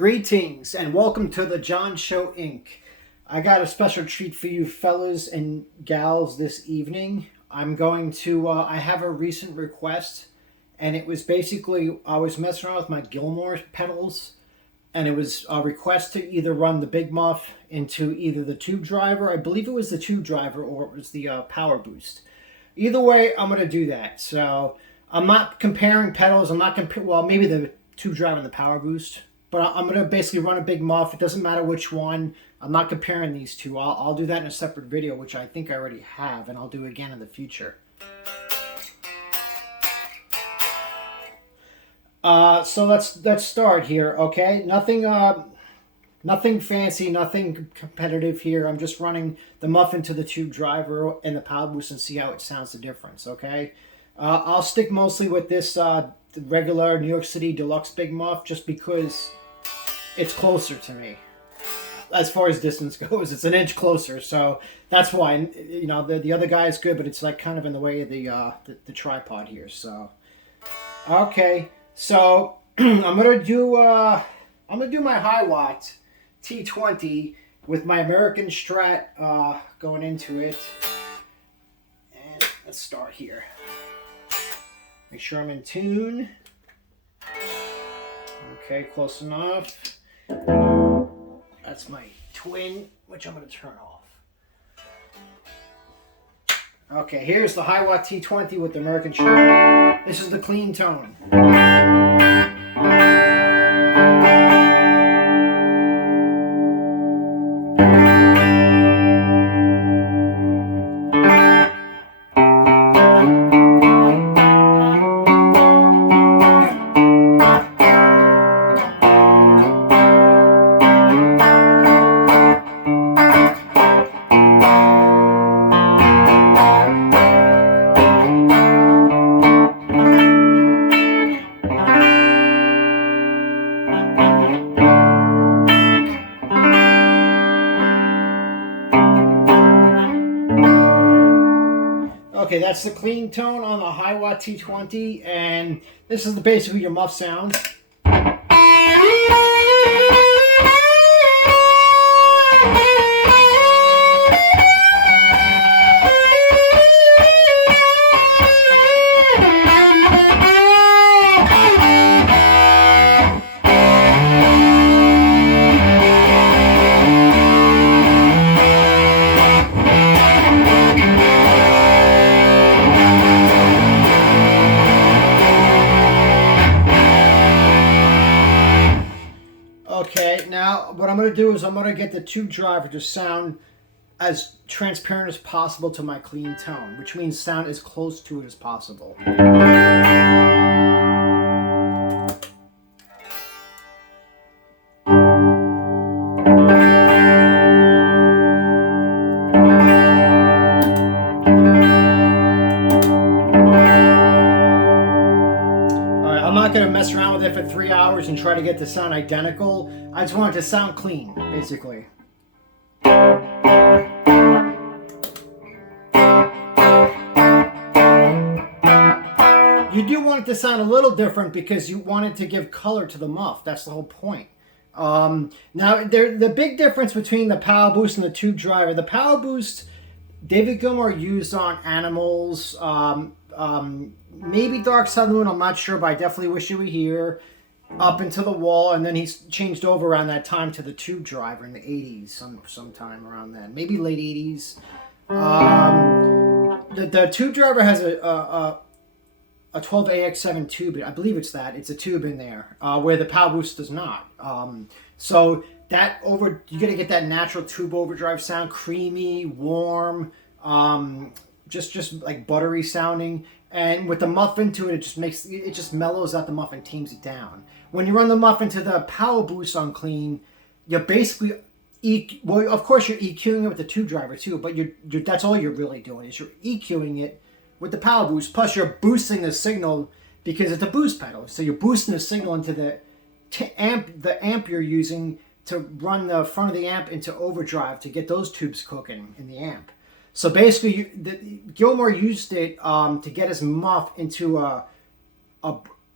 Greetings and welcome to the John Show Inc. I got a special treat for you fellas and gals this evening. I'm going to, I have a recent request, and it was basically, I was messing around with my Gilmore pedals, and it was a request to either run the Big Muff into either the tube driver, I believe it was the tube driver, or it was the Powerboost. Either way, I'm going to do that. So I'm not comparing pedals, well, maybe the tube driver and the Powerboost. But I'm going to basically run a Big Muff. It doesn't matter which one. I'm not comparing these two. I'll do that in a separate video, which I think I already have, and I'll do again in the future. So let's start here, okay? Nothing fancy, nothing competitive here. I'm just running the Muff into the tube driver and the Powerboost and see how it sounds the difference, okay? I'll stick mostly with this the regular New York City Deluxe Big Muff just because it's closer to me as far as distance goes. It's an inch closer, so that's why. You know, the other guy is good, but it's like kind of in the way of the tripod here. So okay, so I'm gonna do my high watt T20 with my American Strat going into it, and let's start here. Make sure I'm in tune. Okay, close enough. That's my twin, which I'm going to turn off. Okay, here's the high watt T20 with the American Strat. This is the clean tone. Okay, that's the clean tone on the high watt T20, and this is basically your muff sound. Okay, now what I'm going to do is I'm going to get the tube driver to sound as transparent as possible to my clean tone, which means sound as close to it as possible. I'm not going to mess around with it for 3 hours and try to get the sound identical. I just want it to sound clean, basically. You do want it to sound a little different because you want it to give color to the muff. That's the whole point. Now, the big difference between the Powerboost and the tube driver, the Powerboost, David Gilmour used on animals, maybe Dark Saloon, I'm not sure, but I definitely Wish You Were Here, Up Into the Wall, and then he's changed over around that time to the tube driver in the 80s, sometime around then, maybe late 80s. The tube driver has a 12AX7 tube, I believe it's that, it's a tube in there, where the Powerboost does not. So that you gotta get that natural tube overdrive sound, creamy, warm, just like buttery sounding. And with the muff into it, it just mellows out the muff and tames it down. When you run the muff into the Powerboost on clean, you're basically well, of course you're EQing it with the tube driver too, but that's all you're really doing is you're EQing it with the Powerboost. Plus you're boosting the signal because it's a boost pedal, so you're boosting the signal into the amp you're using to run the front of the amp into overdrive to get those tubes cooking in the amp. So basically, Gilmour used it to get his muff into a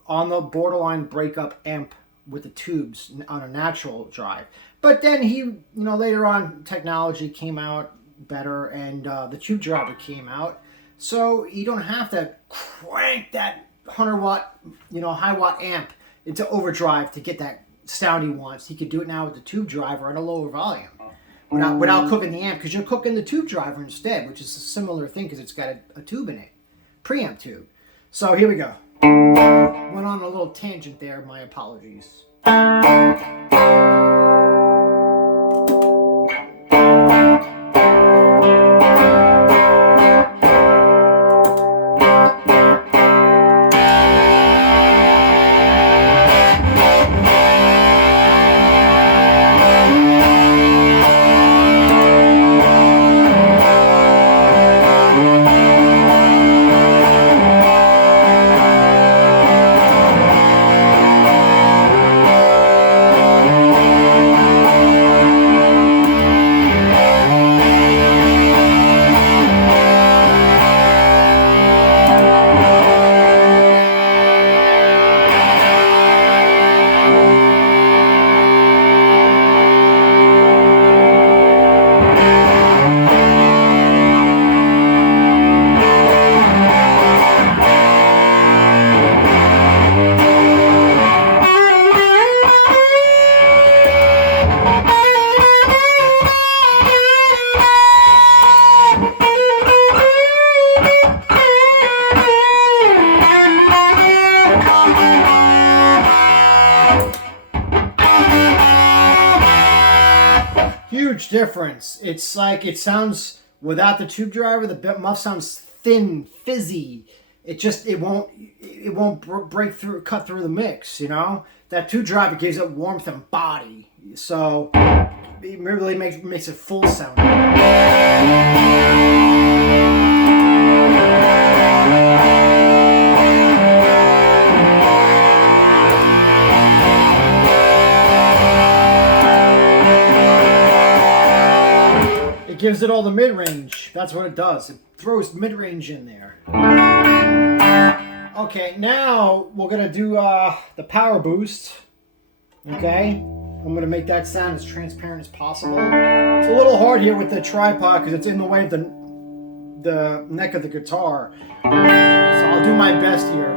on the borderline breakup amp with the tubes on a natural drive. But then later on, technology came out better, and the tube driver came out, so you don't have to crank that 100-watt, high watt amp into overdrive to get that sound he wants. He could do it now with the tube driver at a lower volume without cooking the amp, because you're cooking the tube driver instead, which is a similar thing because it's got a tube in it, preamp tube. So here we go. Went on a little tangent there. My apologies. Huge difference. It's like, it sounds, without the tube driver, the Muff sounds thin, fizzy. It won't cut through the mix, That tube driver gives it warmth and body. So it really makes it full sound. It gives it all the mid-range. That's what it does. It throws mid-range in there. Okay, now we're going to do the Powerboost. Okay? I'm going to make that sound as transparent as possible. It's a little hard here with the tripod because it's in the way of the neck of the guitar. So I'll do my best here.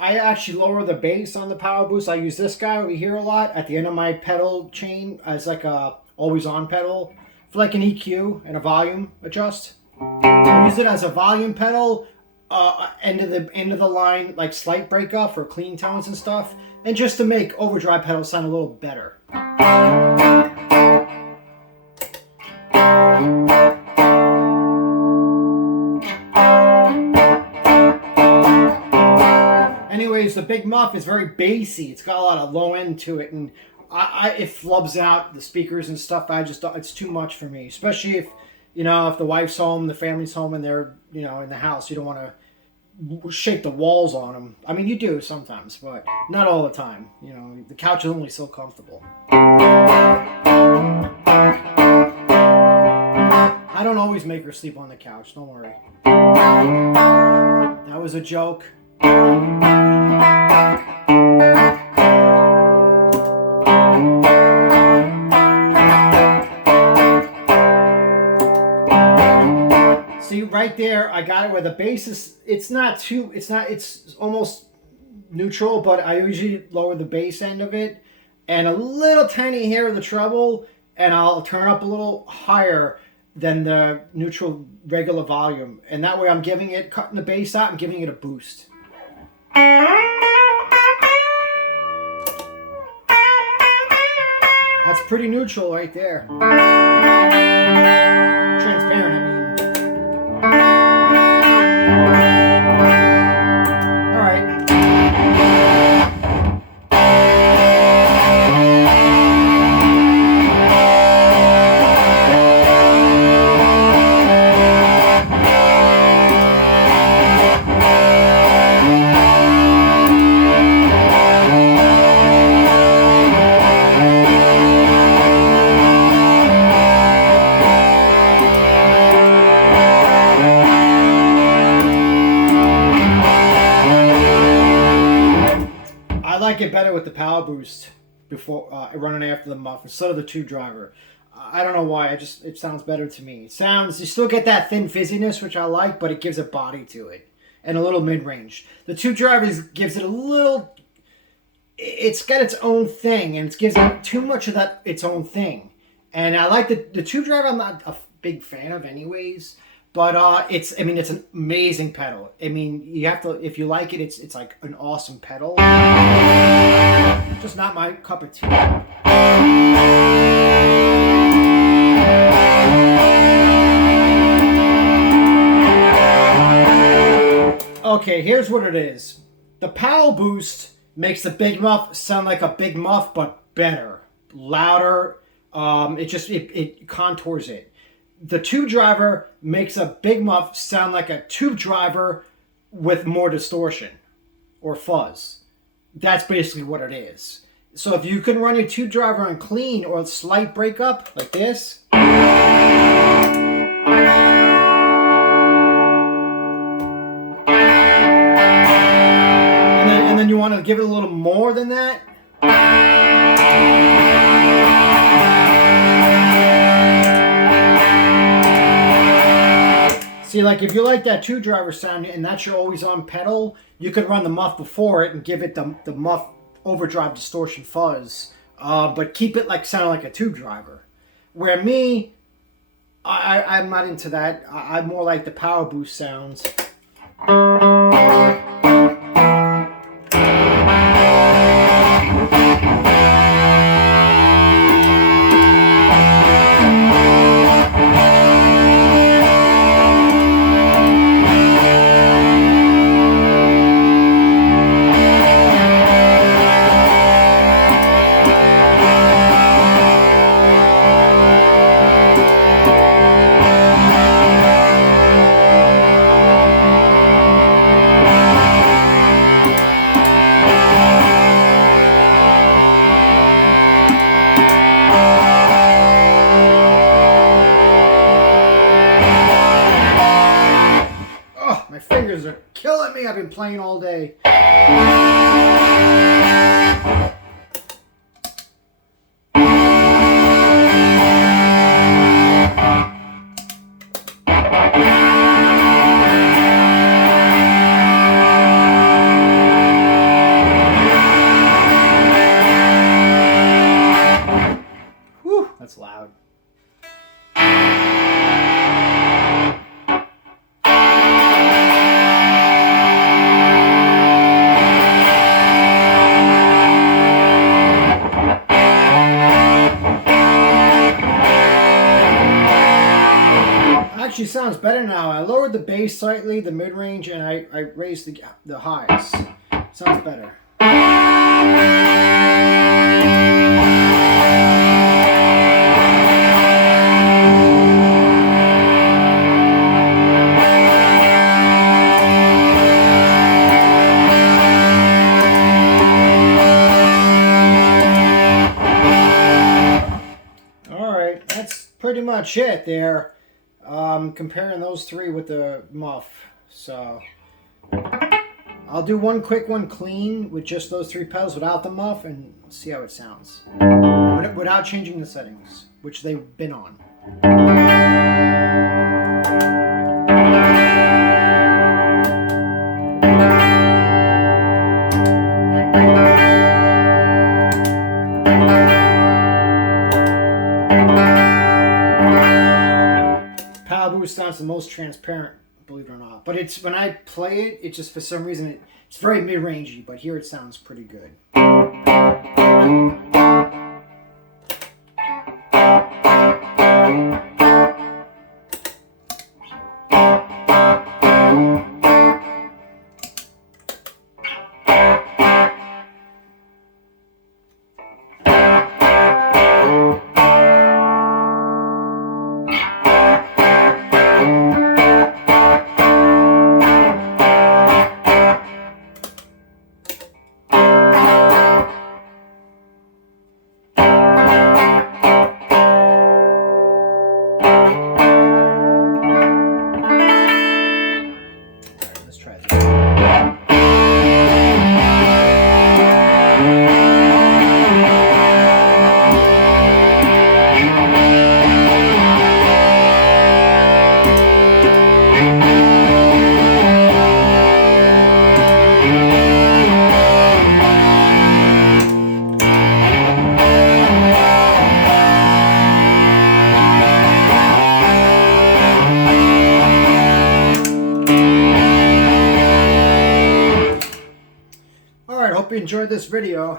I actually lower the bass on the Powerboost. I use this guy over here a lot at the end of my pedal chain as like a always on pedal for like an EQ and a volume adjust. I use it as a volume pedal, end of the line, like slight breakup for clean tones and stuff, and just to make overdrive pedals sound a little better. Anyways, the Big Muff is very bassy. It's got a lot of low end to it, and it flubs out the speakers and stuff. It's too much for me, especially if the wife's home, the family's home, and they're in the house. You don't want to shake the walls on them. I mean, you do sometimes, but not all the time. The couch is only so comfortable. I don't always make her sleep on the couch. Don't worry. That was a joke. See right there, I got it where the bass is. It's almost neutral, but I usually lower the bass end of it and a little tiny hair of the treble, and I'll turn up a little higher than the neutral regular volume, and that way I'm cutting the bass out, I'm giving it a boost. That's pretty neutral right there. Transparent, I mean. with the Powerboost before running after the Muff instead of the tube driver. I don't know why. It sounds better to me. It sounds, you still get that thin fizziness, which I like, but it gives a body to it and a little mid range. The tube driver gives it a little. It's got its own thing, and it gives it too much of that its own thing. And I like the tube driver. I'm not a big fan of, anyways. But it's an amazing pedal. I mean, you have to, if you like it, it's like an awesome pedal. Just not my cup of tea. Okay, here's what it is. The Powerboost makes the Big Muff sound like a Big Muff, but better, louder. It contours it. The tube driver makes a Big Muff sound like a tube driver with more distortion or fuzz. That's basically what it is. So if you can run your tube driver on clean or a slight breakup like this, and then you want to give it a little more than that. See, like if you like that tube driver sound and that's your always on pedal, you could run the Muff before it and give it the Muff overdrive distortion fuzz, but keep it like sounding like a tube driver. Where me, I'm not into that. I'm more like the Powerboost sounds. My fingers are killing me. I've been playing all day. Whew, that's loud. Actually sounds better now. I lowered the bass slightly, the mid-range, and I raised the highs. Sounds better. Alright, that's pretty much it there. Comparing those three with the Muff. So I'll do one quick one clean with just those three pedals without the Muff and see how it sounds without changing the settings, which they've been on. Powerboost sounds the most transparent, believe it or not. But it's when I play it, it just for some reason it's very mid-rangey. But here it sounds pretty good. enjoyed this video,